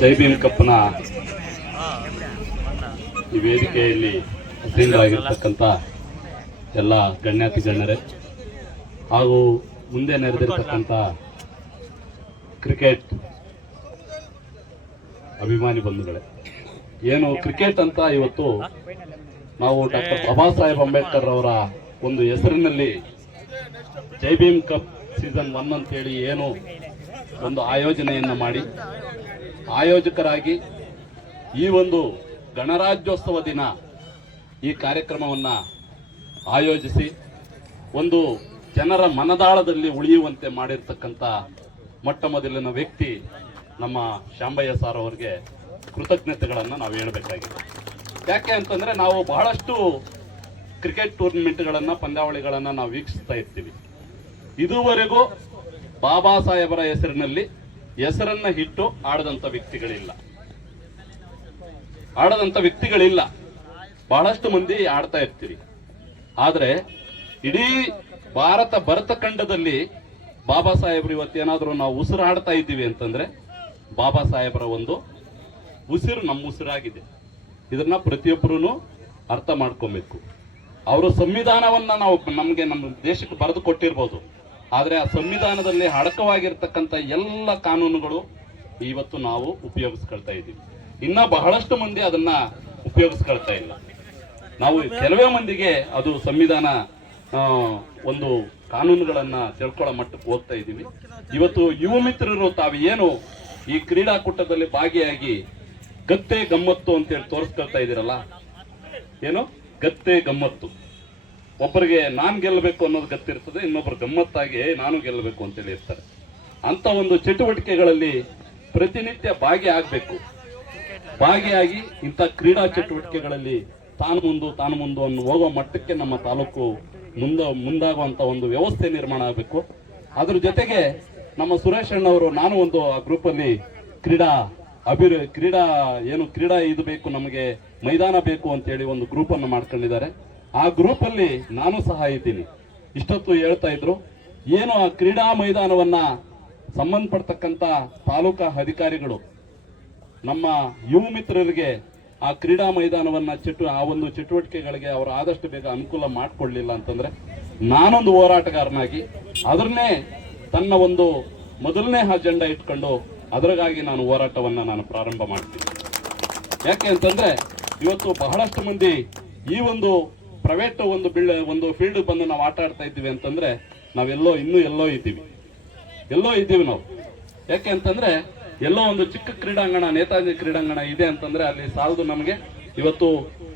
ಜೈಭೀಮ್ ಕಪ್ನ ಈ ವೇದಿಕೆಯಲ್ಲಿ ಅಧೀನರಾಗಿರ್ತಕ್ಕಂಥ ಎಲ್ಲ ಗಣ್ಯಾತಿ ಗಣ್ಯರೇ ಹಾಗೂ ಮುಂದೆ ನೆರೆದಿರ್ತಕ್ಕಂಥ ಕ್ರಿಕೆಟ್ ಅಭಿಮಾನಿ ಬಂಧುಗಳೇ, ಏನು ಕ್ರಿಕೆಟ್ ಅಂತ ಇವತ್ತು ನಾವು ಡಾಕ್ಟರ್ ಬಾಬಾ ಸಾಹೇಬ್ ಅಂಬೇಡ್ಕರ್ ಅವರ ಒಂದು ಹೆಸರಿನಲ್ಲಿ ಜೈಭೀಮ್ ಕಪ್ ಸೀಸನ್ 1 ಅಂತೇಳಿ ಏನು ಒಂದು ಆಯೋಜನೆಯನ್ನ ಮಾಡಿ ಆಯೋಜಕರಾಗಿ ಈ ಒಂದು ಗಣರಾಜ್ಯೋತ್ಸವ ದಿನ ಈ ಕಾರ್ಯಕ್ರಮವನ್ನು ಆಯೋಜಿಸಿ ಒಂದು ಜನರ ಮನದಾಳದಲ್ಲಿ ಉಳಿಯುವಂತೆ ಮಾಡಿರ್ತಕ್ಕಂಥ ಮೊಟ್ಟ ಮೊದಲಿನ ವ್ಯಕ್ತಿ ನಮ್ಮ ಶಾಂಬಯ್ಯ ಸಾರ್ ಅವರಿಗೆ ಕೃತಜ್ಞತೆಗಳನ್ನು ನಾವು ಹೇಳಬೇಕಾಗಿದೆ. ಯಾಕೆ ಅಂತಂದ್ರೆ ನಾವು ಬಹಳಷ್ಟು ಕ್ರಿಕೆಟ್ ಟೂರ್ನಮೆಂಟ್ಗಳನ್ನು ಪಂದ್ಯಾವಳಿಗಳನ್ನು ನಾವು ವೀಕ್ಷಿಸ್ತಾ ಇರ್ತೀವಿ. ಇದುವರೆಗೂ ಬಾಬಾ ಸಾಹೇಬರ ಹೆಸರನ್ನ ಇಟ್ಟು ಆಡದಂತ ವ್ಯಕ್ತಿಗಳಿಲ್ಲ. ಬಹಳಷ್ಟು ಮಂದಿ ಆಡ್ತಾ ಇರ್ತೀವಿ. ಆದ್ರೆ ಇಡೀ ಭರತ ಖಂಡದಲ್ಲಿ ಬಾಬಾ ಸಾಹೇಬ್ರು ಇವತ್ತೇನಾದ್ರೂ ನಾವು ಉಸಿರಾಡ್ತಾ ಇದ್ದೀವಿ ಅಂತಂದ್ರೆ ಬಾಬಾ ಸಾಹೇಬರ ಒಂದು ಉಸಿರು ನಮ್ಮ ಉಸಿರಾಗಿದೆ. ಇದನ್ನ ಪ್ರತಿಯೊಬ್ಬರೂ ಅರ್ಥ ಮಾಡ್ಕೊಬೇಕು. ಅವರು ಸಂವಿಧಾನವನ್ನ ನಮ್ಮ ದೇಶಕ್ಕೆ ಬರೆದು ಕೊಟ್ಟಿರ್ಬೋದು, ಆದ್ರೆ ಆ ಸಂವಿಧಾನದಲ್ಲಿ ಅಡಕವಾಗಿರ್ತಕ್ಕಂಥ ಎಲ್ಲ ಕಾನೂನುಗಳು ಇವತ್ತು ನಾವು ಉಪಯೋಗಿಸ್ಕೊಳ್ತಾ ಇದ್ದೀವಿ. ಇನ್ನ ಬಹಳಷ್ಟು ಮಂದಿ ಅದನ್ನ ಉಪಯೋಗಿಸ್ಕೊಳ್ತಾ ಇಲ್ಲ. ನಾವು ಕೆಲವೇ ಮಂದಿಗೆ ಅದು ಸಂವಿಧಾನ ಒಂದು ಕಾನೂನುಗಳನ್ನ ತಿಳ್ಕೊಳ್ಳೋ ಮಟ್ಟಕ್ಕೆ ಹೋಗ್ತಾ ಇದ್ದೀವಿ. ಇವತ್ತು ಯುವ ಮಿತ್ರರು ತಾವು ಏನು ಈ ಕ್ರೀಡಾಕೂಟದಲ್ಲಿ ಭಾಗಿಯಾಗಿ ಗತ್ತೆ ಗಮ್ಮತ್ತು ಅಂತೇಳಿ ತೋರಿಸ್ಕೊಳ್ತಾ ಇದ್ದೀರಲ್ಲ, ಏನು ಗತ್ತೆ ಗಮ್ಮತ್ತು. ಒಬ್ಬರಿಗೆ ನಾನ್ ಗೆಲ್ಲಬೇಕು ಅನ್ನೋದು ಗತ್ತಿರ್ತದೆ, ಇನ್ನೊಬ್ರು ಗಮ್ಮತ್ತಾಗಿ ನಾನು ಗೆಲ್ಲಬೇಕು ಅಂತೇಳಿ ಇರ್ತಾರೆ. ಅಂತ ಒಂದು ಚಟುವಟಿಕೆಗಳಲ್ಲಿ ಪ್ರತಿನಿತ್ಯ ಭಾಗಿಯಾಗಿ ಇಂಥ ಕ್ರೀಡಾ ಚಟುವಟಿಕೆಗಳಲ್ಲಿ ತಾನು ಮುಂದು ಅನ್ನೋ ಹೋಗೋ ಮಟ್ಟಕ್ಕೆ ನಮ್ಮ ತಾಲೂಕು ಮುಂದಾಗುವಂತ ಒಂದು ವ್ಯವಸ್ಥೆ ನಿರ್ಮಾಣ ಆಗಬೇಕು. ಅದ್ರ ಜೊತೆಗೆ ನಮ್ಮ ಸುರೇಶ್ ಅಣ್ಣವರು ನಾನು ಒಂದು ಆ ಗ್ರೂಪ್ ಅಲ್ಲಿ ಕ್ರೀಡಾ ಇದು ಬೇಕು, ನಮಗೆ ಮೈದಾನ ಬೇಕು ಅಂತೇಳಿ ಒಂದು ಗ್ರೂಪ್ ಅನ್ನು ಮಾಡ್ಕೊಂಡಿದ್ದಾರೆ. ಆ ಗ್ರೂಪ್ ಅಲ್ಲಿ ನಾನು ಸಹ ಇದ್ದೀನಿ. ಇಷ್ಟೊತ್ತು ಹೇಳ್ತಾ ಇದ್ರು, ಏನು ಆ ಕ್ರೀಡಾ ಮೈದಾನವನ್ನ ಸಂಬಂಧಪಡ್ತಕ್ಕಂಥ ತಾಲೂಕಾ ಅಧಿಕಾರಿಗಳು ನಮ್ಮ ಯುವ ಮಿತ್ರರಿಗೆ ಆ ಕ್ರೀಡಾ ಮೈದಾನವನ್ನ ಆ ಒಂದು ಚಟುವಟಿಕೆಗಳಿಗೆ ಅವರು ಆದಷ್ಟು ಬೇಗ ಅನುಕೂಲ ಮಾಡಿಕೊಡ್ಲಿಲ್ಲ ಅಂತಂದ್ರೆ ನಾನೊಂದು ಹೋರಾಟಗಾರನಾಗಿ ಅದನ್ನೇ ತನ್ನ ಒಂದು ಮೊದಲನೇ ಅಜೆಂಡಾ ಇಟ್ಕೊಂಡು ಅದರಾಗಾಗಿ ನಾನು ಹೋರಾಟವನ್ನ ನಾನು ಪ್ರಾರಂಭ ಮಾಡ್ತೀನಿ. ಯಾಕೆ ಅಂತಂದ್ರೆ ಇವತ್ತು ಬಹಳಷ್ಟು ಮಂದಿ ಈ ಒಂದು ಪ್ರೈವೇಟ್ ಒಂದು ಫೀಲ್ಡ್ ಬಂದು ನಾವು ಆಟ ಆಡ್ತಾ ಇದ್ದೀವಿ ಅಂತಂದ್ರೆ ನಾವೆಲ್ಲೋ ಎಲ್ಲೋ ಇದ್ದೀವಿ ನಾವು. ಯಾಕೆ ಅಂತಂದ್ರೆ ಎಲ್ಲೋ ಒಂದು ಚಿಕ್ಕ ಕ್ರೀಡಾಂಗಣ, ನೇತಾಜಿ ಕ್ರೀಡಾಂಗಣ ಇದೆ ಅಂತಂದ್ರೆ ಅಲ್ಲಿ ಸಾಲದು ನಮಗೆ. ಇವತ್ತು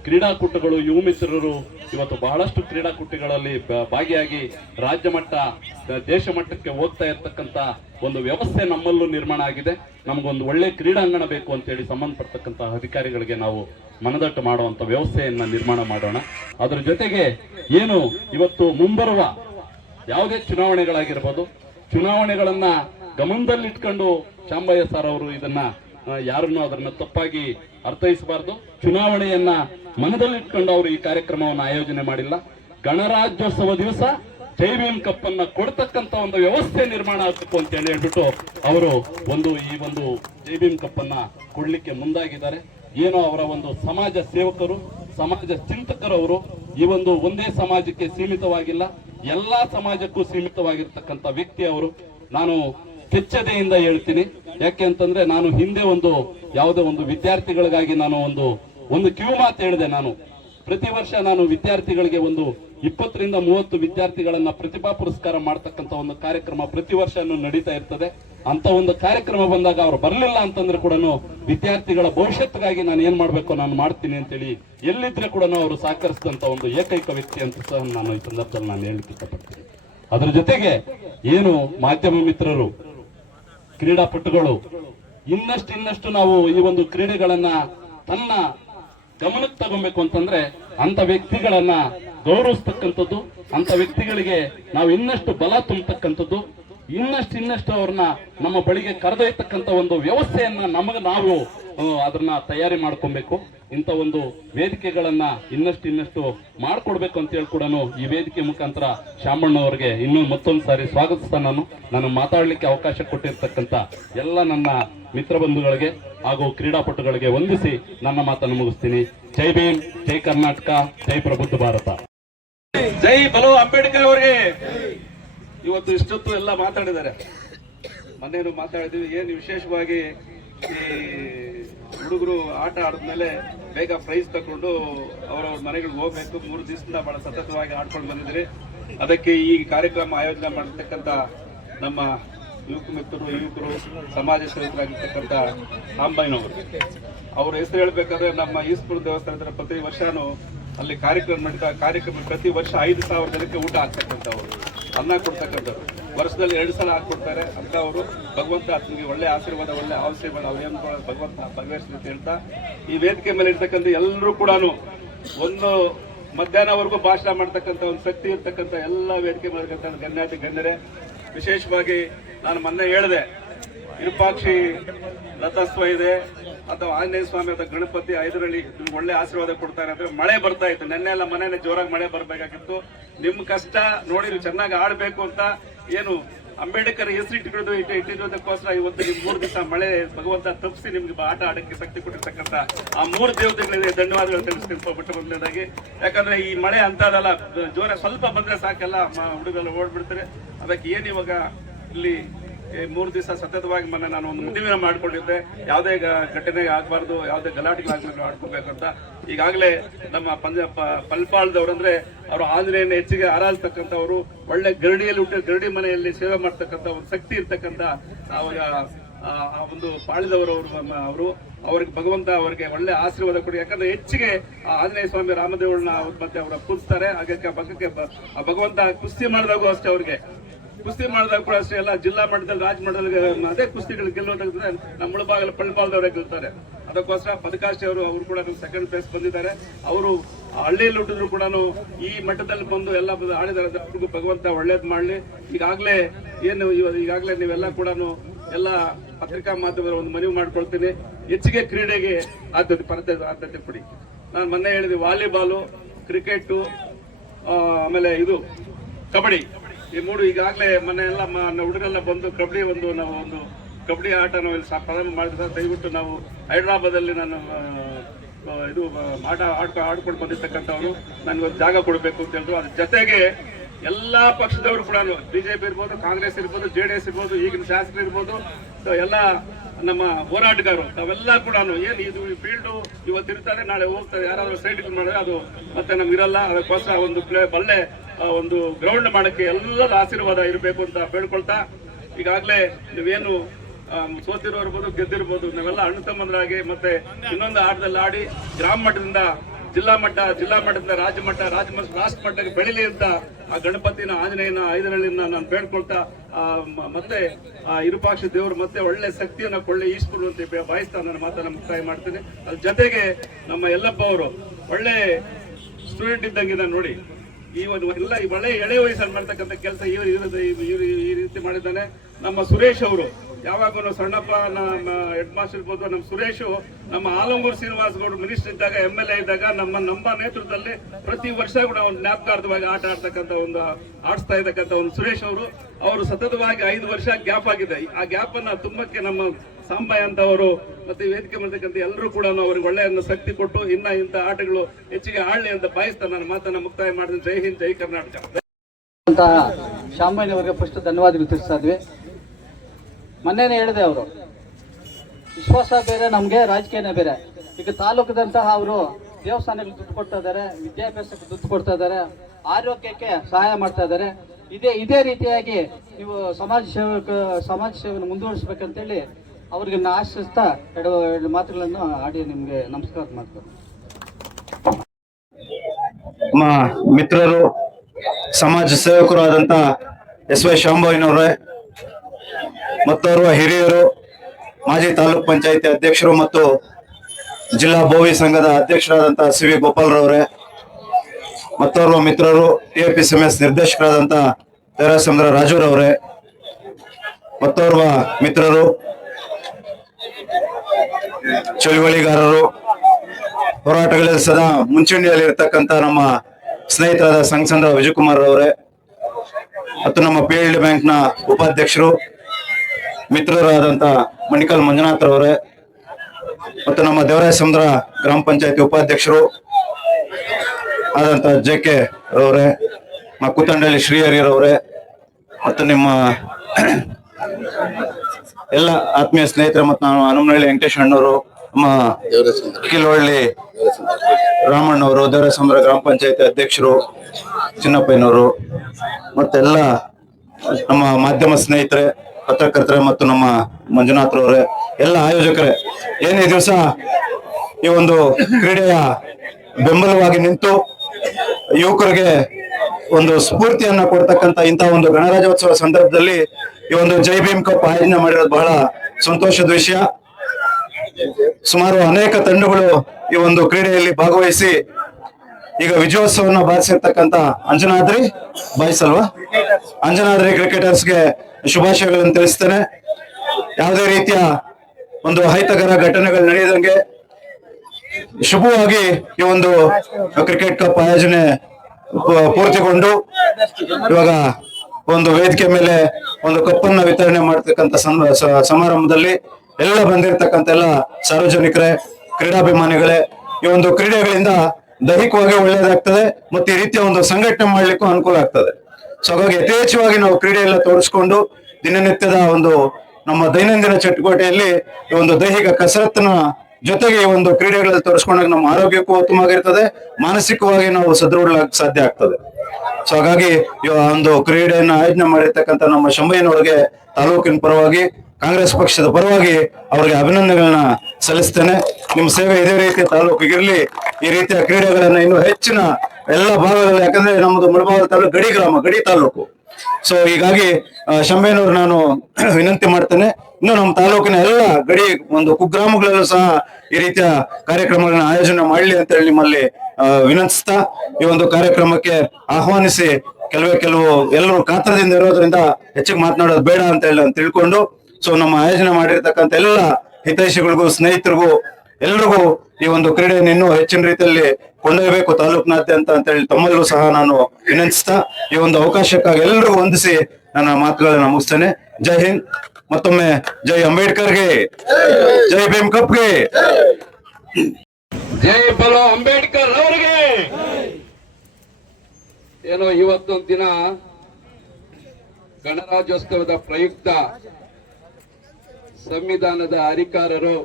ಕ್ರೀಡಾಕೂಟಗಳು ಯುವ ಮಿತ್ರರು ಇವತ್ತು ಬಹಳಷ್ಟು ಕ್ರೀಡಾಕೂಟಗಳಲ್ಲಿ ಭಾಗಿಯಾಗಿ ರಾಜ್ಯ ಮಟ್ಟ ದೇಶ ಮಟ್ಟಕ್ಕೆ ಹೋಗ್ತಾ ಇರ್ತಕ್ಕಂಥ ಒಂದು ವ್ಯವಸ್ಥೆ ನಮ್ಮಲ್ಲೂ ನಿರ್ಮಾಣ ಆಗಿದೆ. ನಮಗೊಂದು ಒಳ್ಳೆ ಕ್ರೀಡಾಂಗಣ ಬೇಕು ಅಂತೇಳಿ ಸಂಬಂಧಪಡ್ತಕ್ಕಂಥ ಅಧಿಕಾರಿಗಳಿಗೆ ನಾವು ಮನದಟ್ಟು ಮಾಡುವಂತ ವ್ಯವಸ್ಥೆಯನ್ನ ನಿರ್ಮಾಣ ಮಾಡೋಣ. ಅದರ ಜೊತೆಗೆ ಏನು ಇವತ್ತು ಮುಂಬರುವ ಯಾವುದೇ ಚುನಾವಣೆಗಳಾಗಿರ್ಬೋದು, ಚುನಾವಣೆಗಳನ್ನ ಗಮನದಲ್ಲಿಟ್ಕೊಂಡು ಶಾಂಬಯ್ಯ ಸರ್ ಅವರು ಇದನ್ನ ಯಾರನ್ನು ಅದನ್ನ ತಪ್ಪಾಗಿ ಅರ್ಥೈಸಬಾರದು. ಚುನಾವಣೆಯನ್ನ ಮನದಲ್ಲಿಟ್ಕೊಂಡು ಅವರು ಈ ಕಾರ್ಯಕ್ರಮವನ್ನು ಆಯೋಜನೆ ಮಾಡಿಲ್ಲ. ಗಣರಾಜ್ಯೋತ್ಸವ ದಿವಸ ಜೈಭೀಮ್ ಕಪ್ ಅನ್ನ ಕೊಡ್ತಕ್ಕಂತ ಒಂದು ವ್ಯವಸ್ಥೆ ನಿರ್ಮಾಣ ಆಗಬೇಕು ಅಂತ ಹೇಳ್ಬಿಟ್ಟು ಅವರು ಈ ಒಂದು ಜೈಭೀಮ್ ಕಪ್ ಅನ್ನ ಕೊಡ್ಲಿಕ್ಕೆ ಮುಂದಾಗಿದ್ದಾರೆ. ಏನೋ ಅವರ ಒಂದು ಸಮಾಜ ಸೇವಕರು, ಸಮಾಜ ಚಿಂತಕರವರು ಈ ಒಂದೇ ಸಮಾಜಕ್ಕೆ ಸೀಮಿತವಾಗಿಲ್ಲ, ಎಲ್ಲಾ ಸಮಾಜಕ್ಕೂ ಸೀಮಿತವಾಗಿರ್ತಕ್ಕಂಥ ವ್ಯಕ್ತಿ ಅವರು. ನಾನು ಕೆಚ್ಚದೆಯಿಂದ ಹೇಳ್ತೀನಿ. ಯಾಕೆ ಅಂತಂದ್ರೆ ನಾನು ಹಿಂದೆ ಯಾವುದೇ ಒಂದು ವಿದ್ಯಾರ್ಥಿಗಳಿಗಾಗಿ ನಾನು ಒಂದು ಕಿವಿ ಮಾತು ಹೇಳಿದೆ. ನಾನು ಪ್ರತಿ ವರ್ಷ ನಾನು ವಿದ್ಯಾರ್ಥಿಗಳಿಗೆ 20 ರಿಂದ 30 ವಿದ್ಯಾರ್ಥಿಗಳನ್ನ ಪ್ರತಿಭಾ ಪುರಸ್ಕಾರ ಮಾಡ್ತಕ್ಕಂಥ ಒಂದು ಕಾರ್ಯಕ್ರಮ ಪ್ರತಿ ವರ್ಷ ನಡೀತಾ ಇರ್ತದೆ. ಅಂತ ಒಂದು ಕಾರ್ಯಕ್ರಮ ಬಂದಾಗ ಅವ್ರು ಬರ್ಲಿಲ್ಲ ಅಂತಂದ್ರೆ ಕೂಡ ವಿದ್ಯಾರ್ಥಿಗಳ ಭವಿಷ್ಯತ್ತಿಗಾಗಿ ನಾನು ಏನ್ ಮಾಡ್ಬೇಕು ನಾನು ಮಾಡ್ತೀನಿ ಅಂತೇಳಿ ಎಲ್ಲಿದ್ರೆ ಕೂಡ ಅವರು ಸಹಕರಿಸಿದಂತ ಒಂದು ಏಕೈಕ ವ್ಯಕ್ತಿ ಅಂತ ಸಹ ನಾನು ಈ ಸಂದರ್ಭದಲ್ಲಿ ನಾನು ಹೇಳಲಿಕ್ಕೆ ಇಷ್ಟಪಡ್ತೀನಿ. ಅದ್ರ ಜೊತೆಗೆ ಏನು ಮಾಧ್ಯಮ ಮಿತ್ರರು, ಕ್ರೀಡಾಪಟುಗಳು ಇನ್ನಷ್ಟು ನಾವು ಈ ಒಂದು ಕ್ರೀಡೆಗಳನ್ನ ತನ್ನ ಗಮನಕ್ಕೆ ತಗೊಬೇಕು ಅಂತಂದ್ರೆ ಅಂತ ವ್ಯಕ್ತಿಗಳನ್ನ ಗೌರವಿಸ್ತಕ್ಕಂಥದ್ದು, ಅಂತ ವ್ಯಕ್ತಿಗಳಿಗೆ ನಾವು ಇನ್ನಷ್ಟು ಬಲ ತುಂಬತಕ್ಕಂಥದ್ದು, ಇನ್ನಷ್ಟು ಅವ್ರನ್ನ ನಮ್ಮ ಬಳಿಗೆ ಕರೆದೊಯ್ತಕ್ಕಂಥ ಒಂದು ವ್ಯವಸ್ಥೆಯನ್ನ ನಾವು ಅದನ್ನ ತಯಾರಿ ಮಾಡ್ಕೊಬೇಕು. ಇಂಥ ಒಂದು ವೇದಿಕೆಗಳನ್ನ ಇನ್ನಷ್ಟು ಮಾಡ್ಕೊಡ್ಬೇಕು ಅಂತ ಹೇಳಿ ಕೂಡ ಈ ವೇದಿಕೆ ಮುಖಾಂತರ ಶಾಮಣ್ಣವರಿಗೆ ಇನ್ನೂ ಮತ್ತೊಂದು ಸಾರಿ ಸ್ವಾಗತಿಸ್ತಾ ನಾನು ಮಾತಾಡಲಿಕ್ಕೆ ಅವಕಾಶ ಕೊಟ್ಟಿರ್ತಕ್ಕಂಥ ಎಲ್ಲ ನನ್ನ ಮಿತ್ರ ಬಂಧುಗಳಿಗೆ ಹಾಗೂ ಕ್ರೀಡಾಪಟುಗಳಿಗೆ ವಂದಿಸಿ ನನ್ನ ಮಾತನ್ನು ಮುಗಿಸ್ತೀನಿ. ಜೈ ಭೀಮ್, ಜೈ ಕರ್ನಾಟಕ, ಜೈ ಪ್ರಬುದ್ಧ ಭಾರತ. ಜೈ ಬಲೋ ಅಂಬೇಡ್ಕರ್ ಅವರಿಗೆ. ಇವತ್ತು ಇಷ್ಟೊತ್ತು ಎಲ್ಲ ಮಾತಾಡಿದ್ದಾರೆ, ಮೊನ್ನೇನು ಮಾತಾಡಿದ್ವಿ. ಏನು ವಿಶೇಷವಾಗಿ ಈ ಹುಡುಗರು ಆಟ ಆಡಿದ್ಮೇಲೆ ಬೇಗ ಪ್ರೈಸ್ ತಕೊಂಡು ಅವರವ್ರ ಮನೆಗಳಿಗೆ ಹೋಗ್ಬೇಕು. 3 ದಿವಸದಿಂದ ಬಹಳ ಸತತವಾಗಿ ಆಡ್ಕೊಂಡು ಬಂದಿದ್ರಿ. ಅದಕ್ಕೆ ಈ ಕಾರ್ಯಕ್ರಮ ಆಯೋಜನೆ ಮಾಡಿರ್ತಕ್ಕಂಥ ನಮ್ಮ ಯುವಕರು ಸಮಾಜ ಸೇವಕರಾಗಿರ್ತಕ್ಕಂಥ ಸಾಂಬಯ್ಯನವರು, ಅವ್ರ ಹೆಸರು ಹೇಳ್ಬೇಕಾದ್ರೆ ನಮ್ಮ ಈಸ್ಪುರ ದೇವಸ್ಥಾನದ ಪ್ರತಿ ವರ್ಷನೂ ಅಲ್ಲಿ ಕಾರ್ಯಕ್ರಮ ಪ್ರತಿ ವರ್ಷ 5,000 ಜನಕ್ಕೆ ಊಟ ಹಾಕ್ತಕ್ಕಂಥವ್ರು, ಅನ್ನ ಕೊಡ್ತಕ್ಕಂಥವ್ರು. ವರ್ಷದಲ್ಲಿ 2 ಸಲ ಹಾಕ್ಕೊಡ್ತಾರೆ ಅಂತ ಅವರು. ಭಗವಂತ ಆತನಿಗೆ ಒಳ್ಳೆ ಆಶೀರ್ವಾದ, ಒಳ್ಳೆ ಅವಶ್ಯವಾದ ಅವ್ಯಂ ಭಗವಂತ ಬಗೆಹರಿಸಲಿ ಅಂತ ಹೇಳ್ತಾ, ಈ ವೇದಿಕೆ ಮೇಲೆ ಇರ್ತಕ್ಕಂಥ ಎಲ್ಲರೂ ಕೂಡ ಒಂದು ಮಧ್ಯಾಹ್ನವರೆಗೂ ಭಾಷಣ ಮಾಡ್ತಕ್ಕಂಥ ಒಂದು ಶಕ್ತಿ ಇರ್ತಕ್ಕಂಥ ಎಲ್ಲ ವೇದಿಕೆ ಮಾಡಿರ್ತಕ್ಕಂಥ ಗಣ್ಯಾತಿ ಗಣ್ಯರೇ. ವಿಶೇಷವಾಗಿ ನಾನು ಮೊನ್ನೆ ಹೇಳಿದೆ, ವಿರೂಪಾಕ್ಷಿ ರಥೋತ್ಸವ ಇದೆ ಅಥವಾ ಆಂಜನೇಯ ಸ್ವಾಮಿ ಅಥವಾ ಗಣಪತಿ ಐದರಲ್ಲಿ ಒಳ್ಳೆ ಆಶೀರ್ವಾದ ಕೊಡ್ತಾರೆ ಅಂದ್ರೆ ಮಳೆ ಬರ್ತಾ ಇತ್ತು. ನೆನ್ನೆ ಎಲ್ಲ ಮನೆಯಲ್ಲಿ ಜೋರಾಗಿ ಮಳೆ ಬರಬೇಕಾಗಿತ್ತು. ನಿಮ್ ಕಷ್ಟ ನೋಡಿ ನೀವು ಚೆನ್ನಾಗಿ ಆಡ್ಬೇಕು ಅಂತ ಏನು ಅಂಬೇಡ್ಕರ್ ಇಟ್ಟಿರೋದಕ್ಕೋಸ್ಕರ ಇವತ್ತು ನಿಮ್ 3 ದಿವಸ ಮಳೆ ಭಗವಂತ ತಪ್ಪಿಸಿ ನಿಮ್ಗೆ ಆಟ ಆಡಕ್ಕೆ ಶಕ್ತಿ ಕೊಟ್ಟಿರ್ತಕ್ಕಂಥ ಆ 3 ದೇವತೆಗಳಿಗೆ ಧನ್ಯವಾದಗಳು ತಿಳಿಸ್ತೀನಿ ಬಿಟ್ಟು ಬಂದಾಗಿ. ಯಾಕಂದ್ರೆ ಈ ಮಳೆ ಅಂತದಲ್ಲ, ಜೋರ ಸ್ವಲ್ಪ ಬಂದ್ರೆ ಸಾಕೆಲ್ಲ ಹುಡುಗರೆಲ್ಲ ಓಡ್ಬಿಡ್ತಾರೆ. ಅದಕ್ಕೆ ಏನ್ ಇವಾಗ ಇಲ್ಲಿ 3 ದಿವಸ ಸತತವಾಗಿ ಮೊನ್ನೆ ನಾನು ಒಂದು ಮದುವೆ ಮಾಡ್ಕೊಂಡಿದ್ದೆ, ಯಾವುದೇ ಘಟನೆ ಆಗಬಾರ್ದು, ಯಾವುದೇ ಗಲಾಟೆಗಳಾಗಬಾರ್ದು, ಆಡ್ಕೋಬೇಕಂತ. ಈಗಾಗಲೇ ನಮ್ಮ ಫಲ್ಪಾಳ್ದವ್ರಂದ್ರೆ ಅವರು ಆಂಜನೇಯನ ಹೆಚ್ಚಿಗೆ ಆರಾಧಿಸ್ತಕ್ಕಂಥವ್ರು, ಒಳ್ಳೆ ಗರಡಿಯಲ್ಲಿ ಹುಟ್ಟಿ ಗರಡಿ ಮನೆಯಲ್ಲಿ ಸೇವೆ ಮಾಡ್ತಕ್ಕಂಥ ಒಂದು ಶಕ್ತಿ ಇರ್ತಕ್ಕಂಥ ಒಂದು ಪಾಳಿದವರು ಅವರು. ಅವ್ರಿಗೆ ಭಗವಂತ ಅವರಿಗೆ ಒಳ್ಳೆ ಆಶೀರ್ವಾದ ಕೊಡಿ. ಯಾಕಂದ್ರೆ ಹೆಚ್ಚಿಗೆ ಆಂಜನೇಯ ಸ್ವಾಮಿ ರಾಮದೇವ್ರನ್ನ ಮತ್ತೆ ಅವರ ಕೂರಿಸ್ತಾರೆ. ಹಾಗಾಗಿ ಭಗವಂತ ಕುಸ್ತಿ ಮಾಡಿದಾಗೂ ಅಷ್ಟೇ, ಅವ್ರಿಗೆ ಕುಸ್ತಿ ಮಾಡಿದಾಗ ಕೂಡ ಅಷ್ಟೇ ಎಲ್ಲ ಜಿಲ್ಲಾ ಮಟ್ಟದಲ್ಲಿ ರಾಜ್ಯ ಮಟ್ಟದಲ್ಲಿ ಅದೇ ಕುಸ್ತಿಗಳು ಗೆಲ್ಲುವಂತಂದ್ರೆ ನಮ್ಮ ಮುಳಬಾಗಲ ಪಳ್ಪಾಳ್ದವರೇ ಗೆಲ್ತಾರೆ. ಅದಕ್ಕೋಸ್ಕರ ಪದಕಾಶಿ ಅವರು ಕೂಡ ಸೆಕೆಂಡ್ ಪ್ಲೇಸ್ ಬಂದಿದ್ದಾರೆ. ಅವರು ಹಳ್ಳಿಯಲ್ಲಿ ಹುಟ್ಟಿದ್ರು ಕೂಡ ಈ ಮಟ್ಟದಲ್ಲಿ ಬಂದು ಎಲ್ಲ ಆಡಿದಾರೆ. ಅವ್ರಿಗೂ ಭಗವಂತ ಒಳ್ಳೇದ್ ಮಾಡ್ಲಿ. ಈಗಾಗಲೇ ನೀವೆಲ್ಲ ಕೂಡ ಎಲ್ಲ ಪತ್ರಿಕಾ ಮಾಧ್ಯಮದ ಒಂದು ಮನವಿ ಮಾಡ್ಕೊಳ್ತೀನಿ, ಹೆಚ್ಚಿಗೆ ಕ್ರೀಡೆಗೆ ಆದ್ಯತೆ ಕೊಡಿ. ನಾನು ಮೊನ್ನೆ ಹೇಳಿದೆ, ವಾಲಿಬಾಲು, ಕ್ರಿಕೆಟ್, ಆಮೇಲೆ ಇದು ಕಬಡ್ಡಿ, ಈ 3 ಈಗಾಗಲೇ ಮೊನ್ನೆ ಎಲ್ಲ ಹುಡುಗರೆಲ್ಲ ಬಂದು ಕಬಡ್ಡಿ ನಾವು ಒಂದು ಕಬಡ್ಡಿ ಆಟ ನಾವು ಇಲ್ಲಿ ಪ್ರಾರಂಭ ಮಾಡಿದ್ರೆ ದಯವಿಟ್ಟು ನಾವು ಹೈದರಾಬಾದಲ್ಲಿ ನಾನು ಇದು ಆಡ್ಕೊಂಡು ಬಂದಿರ್ತಕ್ಕಂಥವ್ರು ನನಗೊಂದು ಜಾಗ ಕೊಡಬೇಕು ಅಂತ ಹೇಳಿದ್ರು. ಅದ್ರ ಜೊತೆಗೆ ಎಲ್ಲಾ ಪಕ್ಷದವರು ಕೂಡ, ಬಿಜೆಪಿ ಇರ್ಬೋದು, ಕಾಂಗ್ರೆಸ್ ಇರ್ಬೋದು, JDS ಇರ್ಬೋದು, ಈಗಿನ ಶಾಸಕರು ಇರ್ಬೋದು, ಎಲ್ಲ ನಮ್ಮ ಹೋರಾಟಗಾರರು ತಾವೆಲ್ಲ ಕೂಡ ಏನ್ ಇದು ಫೀಲ್ಡ್ ಇವತ್ತು ಇರ್ತಾರೆ, ನಾಳೆ ಹೋಗ್ತಾರೆ, ಯಾರಾದ್ರೂ ಸೈಡ್ ಮಾಡಿದ್ರೆ ಅದು ಮತ್ತೆ ನಮ್ಗೆ ಇರಲ್ಲ. ಅದಕ್ಕೋಸ್ಕರ ಒಂದು ಒಳ್ಳೆ ಒಂದು ಗ್ರೌಂಡ್ ಮಾಡಕ್ಕೆ ಎಲ್ಲರ ಆಶೀರ್ವಾದ ಇರಬೇಕು ಅಂತ ಬೇಡ್ಕೊಳ್ತಾ, ಈಗಾಗಲೇ ನೀವೇನು ಸೋತಿರೋ ಇರ್ಬೋದು, ಗೆದ್ದಿರ್ಬೋದು, ನಾವೆಲ್ಲ ಅಣ್ಣ ತಮ್ಮಂದ್ರಾಗಿ ಮತ್ತೆ ಇನ್ನೊಂದು ಆಟದಲ್ಲಿ ಆಡಿ ಗ್ರಾಮ ಮಟ್ಟದಿಂದ ಜಿಲ್ಲಾ ಮಟ್ಟದಿಂದ ರಾಜ್ಯ ರಾಷ್ಟ್ರ ಮಟ್ಟಕ್ಕೆ ಬೆಳಿಲಿ ಅಂತ ಆ ಗಣಪತಿನ ಆಂಜನೇಯನ ಐದರಳ್ಳಿನ ನಾನು ಬೇಡ್ಕೊಳ್ತಾ, ಮತ್ತೆ ವಿರೂಪಾಕ್ಷ ದೇವರು ಮತ್ತೆ ಒಳ್ಳೆ ಶಕ್ತಿಯನ್ನ ಕೊಳ್ಳಿ ಈಸ್ಪುರು ಅಂತ ಭಾವಿಸ್ತಾ ನನ್ನ ಮಾತನ್ನ ಮುಕ್ತಾಯ ಮಾಡ್ತೀನಿ. ಅದ್ರ ಜೊತೆಗೆ ನಮ್ಮ ಯಲ್ಲಪ್ಪ ಅವರು ಒಳ್ಳೆ ಸ್ಟೂಡೆಂಟ್ ಇದ್ದಂಗಿದ ನೋಡಿ. ಈ ಒಳ್ಳೆ ಎಳೆ ವಯಸ್ಸಲ್ಲಿ ಮಾಡ್ತಕ್ಕಂಥ ಕೆಲಸ ಈ ರೀತಿ ಮಾಡಿದ್ದಾನೆ. ನಮ್ಮ ಸುರೇಶ್ ಅವರು ಯಾವಾಗೂ ಸಣ್ಣಪ್ಪ ಹೆಡ್ ಮಾಸ್ಟರ್ ಇರ್ಬೋದು, ನಮ್ಮ ಸುರೇಶ್ ನಮ್ಮ ಆಲಂಗೂರು ಶ್ರೀನಿವಾಸ್ ಗೌಡ ಮಿನಿಸ್ಟರ್ ಇದ್ದಾಗ MLA ಇದ್ದಾಗ ನಮ್ಮ ನೇತೃತ್ವದಲ್ಲಿ ಪ್ರತಿ ವರ್ಷ ಕೂಡ ಒಂದು ಜ್ಞಾಪಕಾರ್ಥವಾಗಿ ಆಟ ಆಡಿಸ್ತಾ ಇದ್ದಕ್ಕಂಥ ಒಂದು ಸುರೇಶ್ ಅವರು ಸತತವಾಗಿ 5 ವರ್ಷ ಗ್ಯಾಪ್ ಆಗಿದೆ. ಆ ಗ್ಯಾಪ್ ಅನ್ನ ತುಂಬಕ್ಕೆ ನಮ್ಮ ಸಾಂಬಯ್ಯ ಅಂತ ಅವರು ಮತ್ತೆ ವೇದಿಕೆ ಮಾಡ್ತಕ್ಕಂಥ ಎಲ್ಲರೂ ಕೂಡ ಅವ್ರಿಗೆ ಒಳ್ಳೆಯ ಶಕ್ತಿ ಕೊಟ್ಟು ಇಂಥ ಆಟಗಳು ಹೆಚ್ಚಿಗೆ ಆಡ್ಲಿ ಅಂತ ಬಯಸ್ತಾ ನನ್ನ ಮಾತನ್ನ ಮುಕ್ತಾಯ ಮಾಡಿದ್ರೆ. ಜೈ ಹಿಂದ್, ಜೈ ಕರ್ನಾಟಕ. ಶಾಂಬಯ್ಯನವರಿಗೆ ಫಸ್ಟ್ ಧನ್ಯವಾದಗಳು ತಿಳಿಸ್ತಾ ಇದ್ವಿ. ಮೊನ್ನೆನೇ ಹೇಳಿದೆ, ಅವರು ವಿಶ್ವಾಸ ಬೇರೆ, ನಮ್ಗೆ ರಾಜಕೀಯನೇ ಬೇರೆ. ಈಗ ತಾಲೂಕದಂತಹ ಅವರು ದೇವಸ್ಥಾನಕ್ಕೆ ದುಡ್ಡು ಕೊಡ್ತಾ ಇದ್ದಾರೆ, ವಿದ್ಯಾಭ್ಯಾಸಕ್ಕೆ ದುಡ್ಡು ಕೊಡ್ತಾ ಇದ್ದಾರೆ, ಆರೋಗ್ಯಕ್ಕೆ ಸಹಾಯ ಮಾಡ್ತಾ ಇದ್ದಾರೆ. ಇದೇ ರೀತಿಯಾಗಿ ನೀವು ಸಮಾಜ ಸೇವೆಯನ್ನು ಮುಂದುವರಿಸಬೇಕಂತೇಳಿ ಅವ್ರಿಗೆ ಆಶಿಸ್ತಾ ಎರಡು ಮಾತುಗಳನ್ನು ಆಡಿ ನಿಮ್ಗೆ ನಮಸ್ಕಾರ ಮಾಡ್ತಾರೆ. ನಮ್ಮ ಮಿತ್ರರು, ಸಮಾಜ ಸೇವಕರು ಆದಂತ SY ಶಾಂಭಯ್ಯನವರೇ, ಮತ್ತೋರ್ವ ಹಿರಿಯರು, ಮಾಜಿ ತಾಲೂಕ್ ಪಂಚಾಯತಿ ಅಧ್ಯಕ್ಷರು ಮತ್ತು ಜಿಲ್ಲಾ ಬೋವಿ ಸಂಘದ ಅಧ್ಯಕ್ಷರಾದಂತಹ CV ಗೋಪಾಲ್ರವರೇ, ಮತ್ತೋರ್ವ ಮಿತ್ರರು, TAPSMS ನಿರ್ದೇಶಕರಾದಂತ ತೇರಾಸಮುದ್ರ ರಾಜುರವರೇ, ಮತ್ತೋರ್ವ ಮಿತ್ರರು ಚಳುವಳಿಗಾರರು, ಹೋರಾಟಗಳಲ್ಲಿ ಸದಾ ಮುಂಚೂಣಿಯಲ್ಲಿ ಇರತಕ್ಕಂತ ನಮ್ಮ ಸ್ನೇಹಿತರಾದ ಸಂಘ ವಿಜಯಕುಮಾರ್ ಅವರೇ ಮತ್ತು ನಮ್ಮ PLD ಬ್ಯಾಂಕ್ನ ಉಪಾಧ್ಯಕ್ಷರು ಮಿತ್ರರಾದಂತ ಮಣಿಕಲ್ ಮಂಜುನಾಥ್ ಅವರೇ ಮತ್ತು ನಮ್ಮ ದೇವರಾಯ ಸಮುದ್ರ ಗ್ರಾಮ ಪಂಚಾಯತಿ ಉಪಾಧ್ಯಕ್ಷರು ಆದಂತ JK ಅವರೇ, ಕೂತಂಡಳ್ಳಿ ಶ್ರೀಹರಿರವರೇ ಮತ್ತು ನಿಮ್ಮ ಎಲ್ಲ ಆತ್ಮೀಯ ಸ್ನೇಹಿತರು ಮತ್ತು ನಾನು ಹನುಮನಹಳ್ಳಿ ವೆಂಕಟೇಶ್ ಅಣ್ಣವರು, ನಮ್ಮ ಕಿಲವಳ್ಳಿ ರಾಮಣ್ಣವರು, ದೇವರಾಯ ಸಮುದ್ರ ಗ್ರಾಮ ಪಂಚಾಯತಿ ಅಧ್ಯಕ್ಷರು ಚಿನ್ನಪ್ಪಯ್ಯನವರು ಮತ್ತೆಲ್ಲ ನಮ್ಮ ಮಾಧ್ಯಮ ಸ್ನೇಹಿತರೆ, ಪತ್ರಕರ್ತರೆ ಮತ್ತು ನಮ್ಮ ಮಂಜುನಾಥ್ರವರೇ, ಎಲ್ಲ ಆಯೋಜಕರೇ, ಏನೇ ದಿವಸ ಈ ಒಂದು ಕ್ರೀಡೆಯ ಬೆಂಬಲವಾಗಿ ನಿಂತು ಯುವಕರಿಗೆ ಒಂದು ಸ್ಫೂರ್ತಿಯನ್ನ ಕೊಡ್ತಕ್ಕಂತ ಇಂತಹ ಒಂದು ಗಣರಾಜ್ಯೋತ್ಸವ ಸಂದರ್ಭದಲ್ಲಿ ಈ ಒಂದು ಜೈ ಭೀಮ್ ಕಪ್ ಆಯೋಜನೆ ಮಾಡಿರೋದು ಬಹಳ ಸಂತೋಷದ ವಿಷಯ. ಸುಮಾರು ಅನೇಕ ತಂಡಗಳು ಈ ಒಂದು ಕ್ರೀಡೆಯಲ್ಲಿ ಭಾಗವಹಿಸಿ ಈಗ ವಿಜಯೋತ್ಸವನ್ನ ಬಾರಿಸಿರ್ತಕ್ಕಂತ ಅಂಜನಾದ್ರಿ ಬಾಯ್ಸ್ ಅಲ್ವಾ, ಅಂಜನಾದ್ರಿ ಕ್ರಿಕೆಟರ್ಸ್ಗೆ ಶುಭಾಶಯಗಳನ್ನು ತಿಳಿಸ್ತೇನೆ. ಯಾವುದೇ ರೀತಿಯ ಒಂದು ಅಹಿತಕರ ಘಟನೆಗಳು ನಡೆಯದಂಗೆ ಶುಭವಾಗಿ ಈ ಒಂದು ಕ್ರಿಕೆಟ್ ಕಪ್ ಆಯೋಜನೆ ಪೂರ್ತಿಗೊಂಡು ಇವಾಗ ಒಂದು ವೇದಿಕೆ ಮೇಲೆ ಒಂದು ಕಪ್ಪನ್ನ ವಿತರಣೆ ಮಾಡತಕ್ಕಂತ ಸಮಾರಂಭದಲ್ಲಿ ಎಲ್ಲ ಬಂದಿರತಕ್ಕಂತ ಎಲ್ಲ ಸಾರ್ವಜನಿಕರೇ, ಕ್ರೀಡಾಭಿಮಾನಿಗಳೇ, ಈ ಒಂದು ಕ್ರೀಡೆಗಳಿಂದ ದೈಹಿಕವಾಗಿ ಒಳ್ಳೆಯದಾಗ್ತದೆ ಮತ್ತು ಈ ರೀತಿಯ ಒಂದು ಸಂಘಟನೆ ಮಾಡ್ಲಿಕ್ಕೂ ಅನುಕೂಲ ಆಗ್ತದೆ. ಸೊ ಹಾಗಾಗಿ ಯಥೇಚ್ಛವಾಗಿ ನಾವು ಕ್ರೀಡೆಯೆಲ್ಲ ತೋರಿಸ್ಕೊಂಡು ದಿನನಿತ್ಯದ ಒಂದು ನಮ್ಮ ದೈನಂದಿನ ಚಟುವಟಿಕೆಯಲ್ಲಿ ಈ ಒಂದು ದೈಹಿಕ ಕಸರತ್ತಿನ ಜೊತೆಗೆ ಈ ಒಂದು ಕ್ರೀಡೆಗಳಲ್ಲಿ ತೋರಿಸ್ಕೊಂಡಾಗ ನಮ್ಮ ಆರೋಗ್ಯಕ್ಕೂ ಉತ್ತಮವಾಗಿರ್ತದೆ, ಮಾನಸಿಕವಾಗಿ ನಾವು ಸದೃಢ ಸಾಧ್ಯ ಆಗ್ತದೆ. ಸೊ ಹಾಗಾಗಿ ಈ ಒಂದು ಕ್ರೀಡೆಯನ್ನು ಆಯೋಜನೆ ಮಾಡಿರ್ತಕ್ಕಂಥ ನಮ್ಮ ಶಂಭಯ್ಯನವರಿಗೆ ತಾಲೂಕಿನ ಪರವಾಗಿ, ಕಾಂಗ್ರೆಸ್ ಪಕ್ಷದ ಪರವಾಗಿ ಅವರಿಗೆ ಅಭಿನಂದನೆಗಳನ್ನ ಸಲ್ಲಿಸ್ತೇನೆ. ನಿಮ್ಮ ಸೇವೆ ಇದೇ ರೀತಿ ತಾಲೂಕಿಗಿರ್ಲಿ, ಈ ರೀತಿಯ ಕ್ರೀಡೆಗಳನ್ನ ಇನ್ನು ಹೆಚ್ಚಿನ ಎಲ್ಲ ಭಾಗದಲ್ಲಿ, ಯಾಕಂದ್ರೆ ನಮ್ಮದು ಮುಳಬಾಗಿಲು ತಾಲೂಕು ಗಡಿ ಗ್ರಾಮ, ಗಡಿ ತಾಲೂಕು. ಸೊ ಹೀಗಾಗಿ ಶಂಭಯ್ಯನವರು ನಾನು ವಿನಂತಿ ಮಾಡ್ತೇನೆ, ಇನ್ನು ನಮ್ಮ ತಾಲೂಕಿನ ಎಲ್ಲ ಗಡಿ ಒಂದು ಕುಗ್ರಾಮಗಳಲ್ಲೂ ಸಹ ಈ ರೀತಿಯ ಕಾರ್ಯಕ್ರಮಗಳನ್ನ ಆಯೋಜನೆ ಮಾಡಲಿ ಅಂತ ಹೇಳಿ ನಿಮ್ಮಲ್ಲಿ ವಿನಂತಿಸ್ತಾ, ಈ ಒಂದು ಕಾರ್ಯಕ್ರಮಕ್ಕೆ ಆಹ್ವಾನಿಸಿ ಕೆಲವು ಎಲ್ಲರೂ ಕಾತರದಿಂದ ಇರೋದ್ರಿಂದ ಹೆಚ್ಚಿಗೆ ಮಾತನಾಡೋದು ಬೇಡ ಅಂತ ಹೇಳಿ ನಾನು ತಿಳ್ಕೊಂಡು, ಸೊ ನಮ್ಮ ಆಯೋಜನೆ ಮಾಡಿರ್ತಕ್ಕಂಥ ಎಲ್ಲ ಹಿತೈಷಿಗಳಿಗೂ, ಸ್ನೇಹಿತರಿಗೂ, ಎಲ್ರಿಗೂ ಈ ಒಂದು ಕ್ರೀಡೆಯನ್ನು ಇನ್ನೂ ಹೆಚ್ಚಿನ ರೀತಿಯಲ್ಲಿ ಕೊಂಡೊಯ್ಯಬೇಕು ತಾಲೂಕಿನಾದ್ಯಂತ ಅಂತ ಹೇಳಿ ತಮ್ಮಲ್ಲೂ ಸಹ ನಾನು ವಿನಂತಿಸ್ತಾ, ಈ ಒಂದು ಅವಕಾಶಕ್ಕಾಗಿ ಎಲ್ಲರಿಗೂ ವಂದಿಸಿ ನನ್ನ ಮಾತುಗಳನ್ನ ಮುಗಿಸ್ತೇನೆ. ಜೈ ಹಿಂದ್. ಮತ್ತೊಮ್ಮೆ ಜೈ ಅಂಬೇಡ್ಕರ್ಗೆ, ಜೈ ಭೀಮ್ ಕಪ್ಗೆ, ಜೈ ಬಲೋ ಅಂಬೇಡ್ಕರ್ ಅವರಿಗೆ. ಏನೋ ಇವತ್ತೊಂದು ದಿನ ಗಣರಾಜ್ಯೋತ್ಸವದ ಪ್ರಯುಕ್ತ ಸಂವಿಧಾನದ ಹರಿಕಾರರು,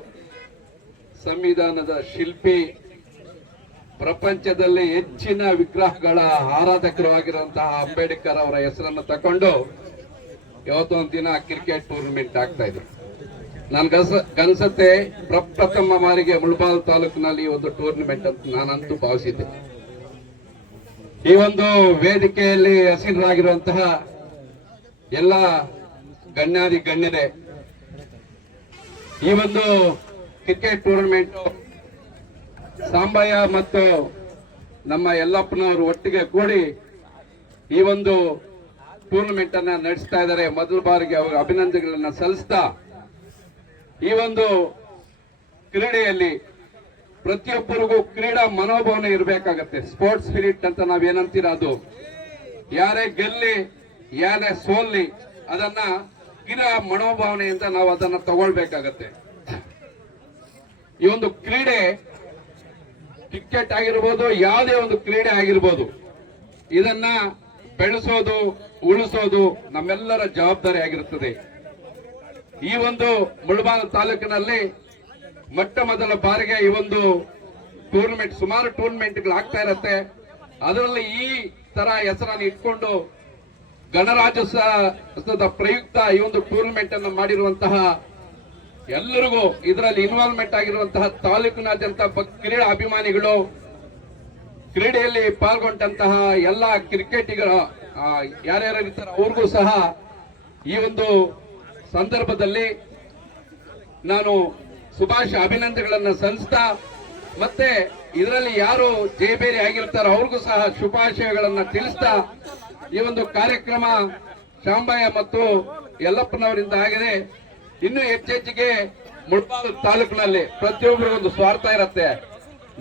ಸಂವಿಧಾನದ ಶಿಲ್ಪಿ, ಪ್ರಪಂಚದಲ್ಲಿ ಹೆಚ್ಚಿನ ವಿಗ್ರಹಗಳ ಆರಾಧಕರು ಆಗಿರುವಂತಹ ಅಂಬೇಡ್ಕರ್ ಅವರ ಹೆಸರನ್ನು ತಕೊಂಡು ಇವತ್ತೊಂದು ದಿನ ಕ್ರಿಕೆಟ್ ಟೂರ್ನಮೆಂಟ್ ಆಗ್ತಾ ಇದೆ. ನನ್ಗನ್ಸತ್ತೆ ಪ್ರಪ್ರಥಮ ಬಾರಿಗೆ ಮುಳಬಾಗಿಲು ತಾಲೂಕಿನಲ್ಲಿ ಈ ಒಂದು ಟೂರ್ನಮೆಂಟ್ ಅಂತ ನಾನಂತೂ ಭಾವಿಸಿದ್ದೆ. ಈ ಒಂದು ವೇದಿಕೆಯಲ್ಲಿ ಹಸಿರಾಗಿರುವಂತಹ ಎಲ್ಲ ಗಣ್ಯಾದಿ ಗಣ್ಯರೇ, ಈ ಒಂದು ಕ್ರಿಕೆಟ್ ಟೂರ್ನಮೆಂಟ್ ಸಾಂಬಯ್ಯ ಮತ್ತು ನಮ್ಮ ಯಲ್ಲಪ್ಪನವರು ಒಟ್ಟಿಗೆ ಕೂಡಿ ಈ ಒಂದು ಟೂರ್ನಮೆಂಟ್ ಅನ್ನ ನಡೆಸ್ತಾ ಇದ್ದಾರೆ. ಮೊದಲ ಬಾರಿಗೆ ಅವರ ಅಭಿನಂದನೆಗಳನ್ನ ಸಲ್ಲಿಸ್ತಾ, ಈ ಒಂದು ಕ್ರೀಡೆಯಲ್ಲಿ ಪ್ರತಿಯೊಬ್ಬರಿಗೂ ಕ್ರೀಡಾ ಮನೋಭಾವನೆ ಇರಬೇಕಾಗತ್ತೆ. ಸ್ಪೋರ್ಟ್ಸ್ ಸ್ಪಿರಿಟ್ ಅಂತ ನಾವೇನಂತೀರ, ಅದು ಯಾರೇ ಗೆಲ್ಲಿ ಯಾರೇ ಸೋಲ್ಲಿ ಅದನ್ನ ಕ್ರೀಡಾ ಮನೋಭಾವನೆಯಿಂದ ನಾವು ಅದನ್ನ ತಗೊಳ್ಬೇಕಾಗತ್ತೆ. ಈ ಒಂದು ಕ್ರೀಡೆ ಕ್ರಿಕೆಟ್ ಆಗಿರ್ಬೋದು, ಯಾವುದೇ ಒಂದು ಕ್ರೀಡೆ ಆಗಿರ್ಬೋದು, ಇದನ್ನ ಬೆಳೆಸೋದು, ಉಳಿಸೋದು ನಮ್ಮೆಲ್ಲರ ಜವಾಬ್ದಾರಿ ಆಗಿರುತ್ತದೆ. ಈ ಒಂದು ಮುಳಬಾಗಿಲು ತಾಲೂಕಿನಲ್ಲಿ ಮೊಟ್ಟ ಮೊದಲ ಬಾರಿಗೆ ಈ ಒಂದು ಟೂರ್ನಮೆಂಟ್, ಸುಮಾರು ಟೂರ್ನಮೆಂಟ್ಗಳು ಆಗ್ತಾ ಇರತ್ತೆ. ಅದರಲ್ಲಿ ಈ ತರ ಹೆಸರನ್ನು ಇಟ್ಕೊಂಡು ಗಣರಾಜ್ಯೋತ್ಸವದ ಪ್ರಯುಕ್ತ ಈ ಒಂದು ಟೂರ್ನಮೆಂಟ್ ಅನ್ನು ಮಾಡಿರುವಂತಹ ಎಲ್ಲರಿಗೂ, ಇದರಲ್ಲಿ ಇನ್ವಾಲ್ವ್ಮೆಂಟ್ ಆಗಿರುವಂತಹ ತಾಲೂಕಿನಾದ್ಯಂತ ಕ್ರೀಡಾ ಅಭಿಮಾನಿಗಳು, ಕ್ರೀಡೆಯಲ್ಲಿ ಪಾಲ್ಗೊಂಡಂತಹ ಎಲ್ಲ ಕ್ರಿಕೆಟಿಗರು ಯಾರ್ಯಾರು ಇರ್ತಾರೆ ಅವ್ರಿಗೂ ಸಹ ಈ ಒಂದು ಸಂದರ್ಭದಲ್ಲಿ ನಾನು ಅಭಿನಂದನೆಗಳನ್ನ ಸಲ್ಲಿಸ್ತಾ, ಮತ್ತೆ ಇದರಲ್ಲಿ ಯಾರು ಜಯಬೇರಿ ಆಗಿರ್ತಾರೋ ಅವ್ರಿಗೂ ಸಹ ಶುಭಾಶಯಗಳನ್ನ ತಿಳಿಸ್ತಾ, ಈ ಒಂದು ಕಾರ್ಯಕ್ರಮ ಶಾಂಬಯ್ಯ ಮತ್ತು ಯಲ್ಲಪ್ಪನವರಿಂದ ಆಗಿದೆ. ಇನ್ನು ಹೆಚ್ಚೆಚ್ಚಿಗೆ ಮುಳಬಾಗಿಲು ತಾಲೂಕಿನಲ್ಲಿ ಪ್ರತಿಯೊಬ್ಬರಿಗೂ ಒಂದು ಸ್ವಾರ್ಥ ಇರುತ್ತೆ.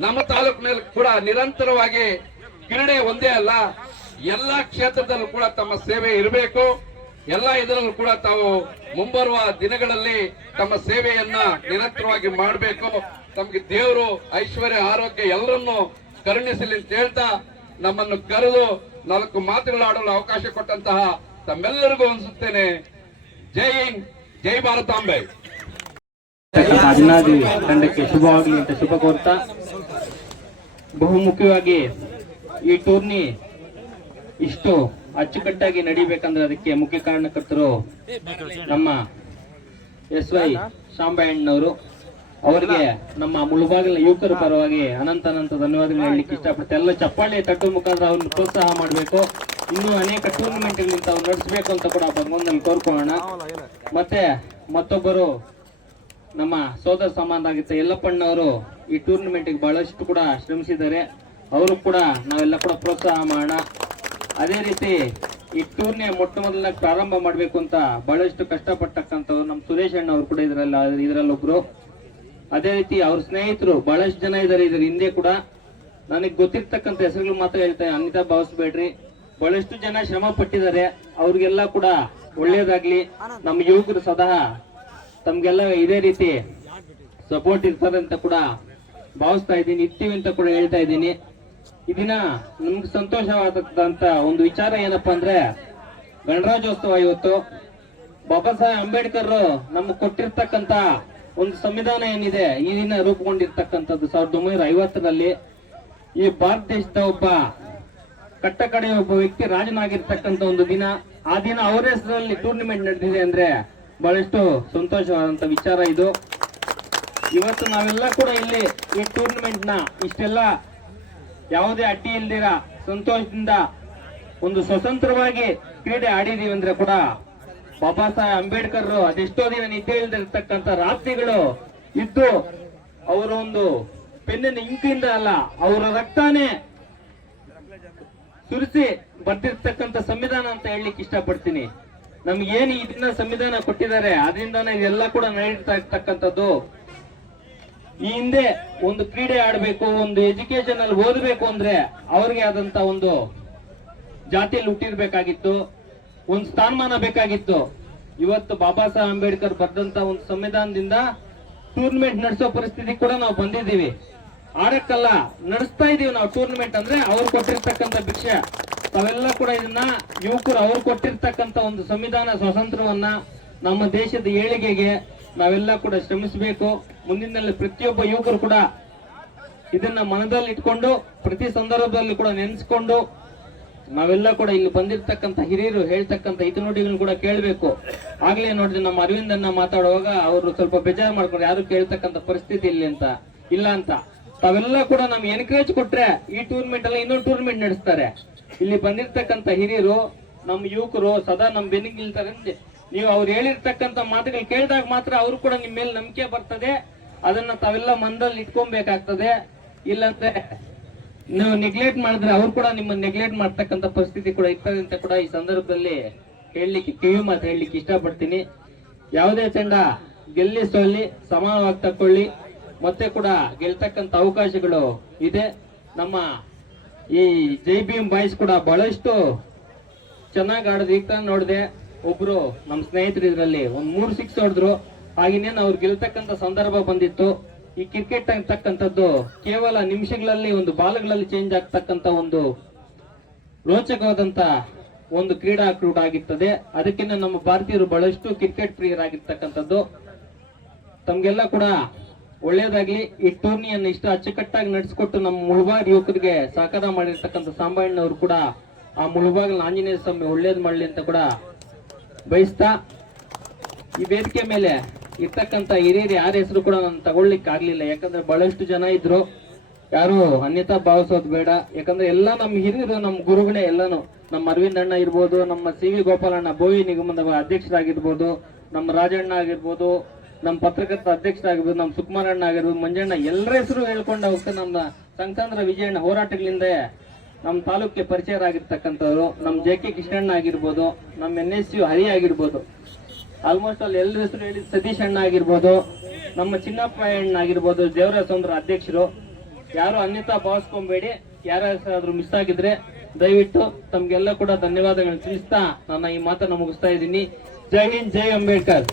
ನಮ್ಮ ತಾಲೂಕಿನಲ್ಲಿ ಕೂಡ ನಿರಂತರವಾಗಿ ಕ್ರೀಡೆ ಒಂದೇ ಅಲ್ಲ, ಎಲ್ಲಾ ಕ್ಷೇತ್ರದಲ್ಲೂ ಕೂಡ ತಮ್ಮ ಸೇವೆ ಇರಬೇಕು. ಎಲ್ಲ ಇದರಲ್ಲೂ ಕೂಡ ತಾವು ಮುಂಬರುವ ದಿನಗಳಲ್ಲಿ ತಮ್ಮ ಸೇವೆಯನ್ನ ನಿರಂತರವಾಗಿ ಮಾಡಬೇಕು. ತಮಗೆ ದೇವರು ಐಶ್ವರ್ಯ ಆರೋಗ್ಯ ಎಲ್ಲರನ್ನು ಕರುಣಿಸಲಿ ಅಂತ ಹೇಳ್ತಾ ನಮ್ಮನ್ನು ಕರೆದು 4 ಮಾತುಗಳಾಡಲು ಅವಕಾಶ ಕೊಟ್ಟಂತಹ ತಮ್ಮೆಲ್ಲರಿಗೂ ಅನಿಸುತ್ತೇನೆ. ಜೈ ಹಿಂದ್, ಜೈ ಭಾರತಾಂಬೆ. ಅಭಿನಾದಿ ತಂಡಕ್ಕೆ ಶುಭವಾಗಲಿ ಅಂತ ಶುಭ ಕೋರ್ತಾ, ಬಹುಮುಖ್ಯವಾಗಿ ಈ ಟೂರ್ನಿ ಇಷ್ಟು ಅಚ್ಚುಕಟ್ಟಾಗಿ ನಡಿಬೇಕಂದ್ರೆ ಅದಕ್ಕೆ ಮುಖ್ಯ ಕಾರಣಕರ್ತರು ನಮ್ಮ SY ಶಾಂಬಯ್ಯಣ್ಣವರು. ಅವರಿಗೆ ನಮ್ಮ ಮುಳುಬಾಗಿಲ ಯುವಕರ ಪರವಾಗಿ ಅನಂತ ಧನ್ಯವಾದಗಳು ಹೇಳಲಿಕ್ಕೆ ಇಷ್ಟಪಡ್ತಾರೆ. ಎಲ್ಲ ಚಪ್ಪಾಳೆ ತಟ್ಟುವ ಮುಖಾಂತರ ಅವ್ರನ್ನ ಪ್ರೋತ್ಸಾಹ ಮಾಡಬೇಕು. ಇನ್ನೂ ಅನೇಕ ಟೂರ್ನಮೆಂಟ್ ತಾವು ನಡೆಸಬೇಕು ಅಂತ ಕೂಡ ಭಗವಂತನಲ್ಲಿ ಕೋರ್ಕೊಳ್ಳೋಣ. ಮತ್ತೆ ಮತ್ತೊಬ್ಬರು ನಮ್ಮ ಸೋದರ ಸಮಾನರಾಗಿದ್ದ ಯಲ್ಲಪ್ಪಣ್ಣವರು ಈ ಟೂರ್ನಮೆಂಟ್ಗೆ ಬಹಳಷ್ಟು ಕೂಡ ಶ್ರಮಿಸಿದ್ದಾರೆ. ಅವರು ಕೂಡ ನಾವೆಲ್ಲ ಕೂಡ ಪ್ರೋತ್ಸಾಹ ಮಾಡೋಣ. ಅದೇ ರೀತಿ ಈ ಟೂರ್ನಿಯ ಮೊಟ್ಟ ಮೊದಲನೇ ಪ್ರಾರಂಭ ಮಾಡಬೇಕು ಅಂತ ಬಹಳಷ್ಟು ಕಷ್ಟಪಟ್ಟಕ್ಕಂಥವ್ರು ನಮ್ಮ ಸುರೇಶ್ ಅಣ್ಣ ಅವರು ಕೂಡ ಇದರಲ್ಲೊಬ್ರು. ಅದೇ ರೀತಿ ಅವ್ರ ಸ್ನೇಹಿತರು ಬಹಳಷ್ಟು ಜನ ಇದ್ದಾರೆ ಇದ್ರ ಹಿಂದೆ ಕೂಡ. ನನಗೆ ಗೊತ್ತಿರ್ತಕ್ಕಂಥ ಹೆಸರುಗಳು ಮಾತ್ರ ಹೇಳ್ತಾರೆ, ಅನ್ಯತಾ ಭಾವಿಸ್ಬೇಡ್ರಿ. ಬಹಳಷ್ಟು ಜನ ಶ್ರಮ ಪಟ್ಟಿದ್ದಾರೆ. ಅವ್ರಿಗೆಲ್ಲ ಕೂಡ ಒಳ್ಳೇದಾಗ್ಲಿ. ನಮ್ಮ ಯುವಕರು ಸದಾ ತಮ್ಗೆಲ್ಲ ಇದೇ ರೀತಿ ಸಪೋರ್ಟ್ ಇರ್ತದೆ ಅಂತ ಕೂಡ ಭಾವಿಸ್ತಾ ಇದ್ದೀನಿ, ಇರ್ತೀವಿ ಅಂತ ಕೂಡ ಹೇಳ್ತಾ ಇದ್ದೀನಿ. ಇದನ್ನ ನಮ್ಗೆ ಸಂತೋಷವಾದಂತ ಒಂದು ವಿಚಾರ ಏನಪ್ಪಾ ಅಂದ್ರೆ, ಗಣರಾಜ್ಯೋತ್ಸವ ಇವತ್ತು. ಬಾಬಾ ಸಾಹೇಬ್ ಅಂಬೇಡ್ಕರ್ ನಮ್ಗೆ ಕೊಟ್ಟಿರ್ತಕ್ಕಂತ ಒಂದು ಸಂವಿಧಾನ ಏನಿದೆ ಈ ದಿನ ರೂಪುಗೊಂಡಿರ್ತಕ್ಕಂಥದ್ದು 1950ರಲ್ಲಿ. ಈ ಭಾರತ ದೇಶದ ಒಬ್ಬ ಕಟ್ಟಕಡೆ ಒಬ್ಬ ವ್ಯಕ್ತಿ ರಾಜನಾಗಿರ್ತಕ್ಕಂಥ ಒಂದು ದಿನ. ಆ ದಿನ ಅವರ ಹೆಸರಲ್ಲಿ ಟೂರ್ನಿಮೆಂಟ್ ನಡೆದಿದೆ ಅಂದ್ರೆ ಬಹಳಷ್ಟು ಸಂತೋಷವಾದಂತ ವಿಚಾರ ಇದು. ಇವತ್ತು ನಾವೆಲ್ಲ ಕೂಡ ಇಲ್ಲಿ ಈ ಟೂರ್ನಮೆಂಟ್ ನ ಇಷ್ಟೆಲ್ಲ ಯಾವುದೇ ಅಡ್ಡಿ ಇಲ್ದಿರ ಸಂತೋಷದಿಂದ ಒಂದು ಸ್ವತಂತ್ರವಾಗಿ ಕ್ರೀಡೆ ಆಡಿದೀವಿ ಅಂದ್ರೆ ಕೂಡ ಬಾಬಾ ಸಾಹೇಬ್ ಅಂಬೇಡ್ಕರ್ ಅದೆಷ್ಟೋ ದಿನ ನಿದ್ದೆ ಇಲ್ದಿರ್ತಕ್ಕಂಥ ರಾತ್ರಿಗಳು ಇದ್ದು ಅವರ ಒಂದು ಪೆನ್ನಿನ ಇಂಕಿಂದ ಅಲ್ಲ, ಅವರ ರಕ್ತಾನೇ ಸುರಿಸಿ ಬರ್ತಿರ್ತಕ್ಕಂಥ ಸಂವಿಧಾನ ಅಂತ ಹೇಳಲಿಕ್ಕೆ ಇಷ್ಟಪಡ್ತೀನಿ. ನಮ್ಗೇನು ಈ ದಿನ ಸಂವಿಧಾನ ಕೊಟ್ಟಿದ್ದಾರೆ ಅದರಿಂದಾನೇ ಇದೆಲ್ಲ ಕೂಡ ನಡೀತಾ ಇರ್ತಕ್ಕಂಥದ್ದು. ಈ ಹಿಂದೆ ಒಂದು ಕ್ರೀಡೆ ಆಡಬೇಕು, ಒಂದು ಎಜುಕೇಶನ್ ಅಲ್ಲಿ ಓದಬೇಕು ಅಂದ್ರೆ ಅವ್ರಿಗೆ ಆದಂತ ಒಂದು ಜಾತಿಯಲ್ಲಿ ಹುಟ್ಟಿರ್ಬೇಕಾಗಿತ್ತು, ಒಂದು ಸ್ಥಾನಮಾನ ಬೇಕಾಗಿತ್ತು. ಇವತ್ತು ಬಾಬಾ ಸಾಹೇಬ್ ಅಂಬೇಡ್ಕರ್ ಬರೆದಂತ ಒಂದು ಸಂವಿಧಾನದಿಂದ ಟೂರ್ನಮೆಂಟ್ ನಡೆಸೋ ಪರಿಸ್ಥಿತಿ ಕೂಡ ನಾವು ಬಂದಿದ್ದೀವಿ. ಆಡಕ್ಕಲ್ಲ, ನಡೆಸ್ತಾ ಇದೀವಿ ನಾವು ಟೂರ್ನಮೆಂಟ್ ಅಂದ್ರೆ ಅವ್ರು ಕೊಟ್ಟಿರ್ತಕ್ಕಂಥ ಭಿಕ್ಷೆ. ತಾವೆಲ್ಲ ಕೂಡ ಇದನ್ನ ಯುವಕರು ಅವ್ರು ಕೊಟ್ಟಿರ್ತಕ್ಕಂಥ ಒಂದು ಸಂವಿಧಾನ ಸ್ವಾತಂತ್ರ್ಯವನ್ನ ನಮ್ಮ ದೇಶದ ಏಳಿಗೆಗೆ ನಾವೆಲ್ಲ ಕೂಡ ಶ್ರಮಿಸಬೇಕು. ಮುಂದಿನಲ್ಲಿ ಪ್ರತಿಯೊಬ್ಬ ಯುವಕರು ಕೂಡ ಇದನ್ನ ಮನದಲ್ಲಿ ಇಟ್ಕೊಂಡು ಪ್ರತಿ ಸಂದರ್ಭದಲ್ಲಿ ಕೂಡ ನೆನೆಸ್ಕೊಂಡು ನಾವೆಲ್ಲ ಕೂಡ ಇಲ್ಲಿ ಬಂದಿರ್ತಕ್ಕಂಥ ಹಿರಿಯರು ಹೇಳ್ತಕ್ಕಂಥ ಹಿತನುಡಿಗಳನ್ನ ಕೂಡ ಕೇಳಬೇಕು. ಆಗ್ಲೇ ನೋಡಿದ್ರೆ ನಮ್ಮ ಅರವಿಂದನ್ನ ಮಾತಾಡುವಾಗ ಅವರು ಸ್ವಲ್ಪ ಬೇಜಾರು ಮಾಡ್ಕೊಂಡು ಯಾರು ಕೇಳ್ತಕ್ಕಂಥ ಪರಿಸ್ಥಿತಿ ಇಲ್ಲ ಅಂತ ತಾವೆಲ್ಲ ಕೂಡ ನಮ್ಗೆ ಎನ್ಕರೇಜ್ ಕೊಟ್ರೆ ಈ ಟೂರ್ನಮೆಂಟ್ ಅಲ್ಲ ಇನ್ನೊಂದು ಟೂರ್ನಮೆಂಟ್ ನಡೆಸ್ತಾರೆ. ಇಲ್ಲಿ ಬಂದಿರ್ತಕ್ಕಂಥ ಹಿರಿಯರು ನಮ್ಮ ಯುವಕರು ಸದಾ ನಮ್ ಬೆನ್ನಿಗೆ ನಿಲ್ತಾರೆ. ನೀವು ಅವ್ರು ಹೇಳಿರ್ತಕ್ಕಂಥ ಮಾತುಗಳು ಕೇಳಿದಾಗ ಮಾತ್ರ ಅವ್ರು ಕೂಡ ನಿಮ್ ಮೇಲೆ ನಂಬಿಕೆ ಬರ್ತದೆ. ಅದನ್ನ ತಾವೆಲ್ಲ ಮನದಲ್ಲಿ ಇಟ್ಕೊಬೇಕಾಗ್ತದೆ. ಇಲ್ಲಂದ್ರೆ ನೀವು ನೆಗ್ಲೆಕ್ಟ್ ಮಾಡಿದ್ರೆ ಅವ್ರು ಕೂಡ ನಿಮ್ಮನ್ನ ನೆಗ್ಲೆಕ್ಟ್ ಮಾಡ್ತಕ್ಕಂಥ ಪರಿಸ್ಥಿತಿ ಕೂಡ ಇರ್ತದೆ ಅಂತ ಕೂಡ ಈ ಸಂದರ್ಭದಲ್ಲಿ ಕಿವಿ ಮಾತು ಹೇಳಲಿಕ್ಕೆ ಇಷ್ಟಪಡ್ತೀನಿ. ಯಾವುದೇ ತಂಡ ಗೆಲ್ಲಿ ಸೋಲಿ ಸಮಾನವಾಗಿ ತಕೊಳ್ಳಿ, ಮತ್ತೆ ಕೂಡ ಗೆಲ್ತಕ್ಕಂಥ ಅವಕಾಶಗಳು ಇದೆ. ನಮ್ಮ ಈ ಜೈ ಭೀಮ್ ಬಾಯ್ಸ್ ಕೂಡ ಬಹಳಷ್ಟು ಚೆನ್ನಾಗಿ ಆಡೋದು. ಈಗ ನೋಡಿದೆ ಒಬ್ರು ನಮ್ಮ ಸ್ನೇಹಿತರು ಇದ್ರಲ್ಲಿ ಒಂದ್ 3 6 ಹೊಡೆದ್ರು. ಹಾಗೇನೇನು ಅವ್ರು ಗೆಲ್ತಕ್ಕಂಥ ಸಂದರ್ಭ ಬಂದಿತ್ತು. ಈ ಕ್ರಿಕೆಟ್ ಅಂತಕ್ಕಂಥದ್ದು ಕೇವಲ ನಿಮಿಷಗಳಲ್ಲಿ ಒಂದು ಬಾಲ್ಗಳಲ್ಲಿ ಚೇಂಜ್ ಆಗ್ತಕ್ಕಂಥ ಒಂದು ರೋಚಕವಾದಂತ ಒಂದು ಕ್ರೀಡಾಕೂಟ ಆಗಿರ್ತದೆ. ಅದಕ್ಕಿಂತ ನಮ್ಮ ಭಾರತೀಯರು ಬಹಳಷ್ಟು ಕ್ರಿಕೆಟ್ ಪ್ರಿಯರಾಗಿರ್ತಕ್ಕಂಥದ್ದು. ತಮ್ಗೆಲ್ಲ ಕೂಡ ಒಳ್ಳೇದಾಗ್ಲಿ. ಈ ಟೂರ್ನಿಯನ್ನು ಇಷ್ಟು ಅಚ್ಚುಕಟ್ಟಾಗಿ ನಡೆಸಿಕೊಟ್ಟು ನಮ್ಮ ಮುಳುಬಾಗ್ ಯುವಕರಿಗೆ ಸಹಕಾರ ಮಾಡಿರ್ತಕ್ಕಂಥ ಸಾಂಬಣ್ಣವರು ಕೂಡ ಆ ಮುಳುಬಾಗಿಲ ಆಂಜನೇಯ ಸ್ವಾಮಿ ಒಳ್ಳೇದ್ ಮಾಡ್ಲಿ ಅಂತ ಕೂಡ ಬಯಸ್ತಾ, ಈ ವೇದಿಕೆ ಮೇಲೆ ಇರ್ತಕ್ಕಂಥ ಹಿರಿಯರು ಯಾರ ಹೆಸರು ಕೂಡ ನಾನು ತಗೊಳ್ಲಿಕ್ಕೆ ಆಗ್ಲಿಲ್ಲ. ಯಾಕಂದ್ರೆ ಬಹಳಷ್ಟು ಜನ ಇದ್ರು, ಯಾರು ಅನ್ಯತಾ ಭಾವಿಸೋದು ಬೇಡ. ಯಾಕಂದ್ರೆ ಎಲ್ಲ ನಮ್ಮ ಹಿರಿಯರು, ನಮ್ಮ ಗುರುಗಳೇ ಎಲ್ಲಾನು. ನಮ್ಮ ಅರವಿಂದ್ ಅಣ್ಣ ಇರ್ಬೋದು, ನಮ್ಮ CV ಗೋಪಾಲಣ್ಣ ಬೋವಿ ನಿಗಮದ ಅಧ್ಯಕ್ಷರಾಗಿರ್ಬೋದು, ನಮ್ಮ ರಾಜಣ್ಣ ಆಗಿರ್ಬೋದು, ನಮ್ಮ ಪತ್ರಕರ್ತ ಅಧ್ಯಕ್ಷರಾಗಿರ್ಬೋದು, ನಮ್ಮ ಸುಕುಮಾರಣ್ಣ ಆಗಿರ್ಬೋದು, ಮಂಜಣ್ಣ, ಎಲ್ಲರ ಹೆಸರು ಹೇಳ್ಕೊಂಡು ಹೋಗ್ತಾರೆ. ನಮ್ಮ ಸಂಕಂದ್ರ ವಿಜಯಣ್ಣ ಹೋರಾಟಗಳಿಂದ ನಮ್ಮ ತಾಲೂಕಿಗೆ ಪರಿಚಯರಾಗಿರ್ತಕ್ಕಂಥವ್ರು, ನಮ್ಮ JK ಕೃಷ್ಣಣ್ಣ ಆಗಿರ್ಬೋದು, ನಮ್ಮ NSU ಹರಿ ಆಗಿರ್ಬೋದು, ಆಲ್ಮೋಸ್ಟ್ ಅಲ್ಲಿ ಎಲ್ಲರ ಹೆಸರು ಹೇಳಿದ ಸತೀಶ್ ಅಣ್ಣ ಆಗಿರ್ಬೋದು, ನಮ್ಮ ಚಿನ್ನಪ್ಪ ಆಗಿರ್ಬೋದು, ದೇವರಾಜ ಸೌಂದ್ರ ಅಧ್ಯಕ್ಷರು, ಯಾರು ಅನ್ಯತಾ ಭಾವಿಸ್ಕೊಂಬೇಡಿ. ಯಾರಾದ್ರೂ ಮಿಸ್ ಆಗಿದ್ರೆ ದಯವಿಟ್ಟು ತಮ್ಗೆಲ್ಲ ಕೂಡ ಧನ್ಯವಾದಗಳನ್ನ ತಿಳಿಸ್ತಾ ನನ್ನ ಈ ಮಾತನ್ನು ಮುಗಿಸ್ತಾ ಇದ್ದೀನಿ. ಜೈ ಹಿಂದ್, ಜೈ ಅಂಬೇಡ್ಕರ್.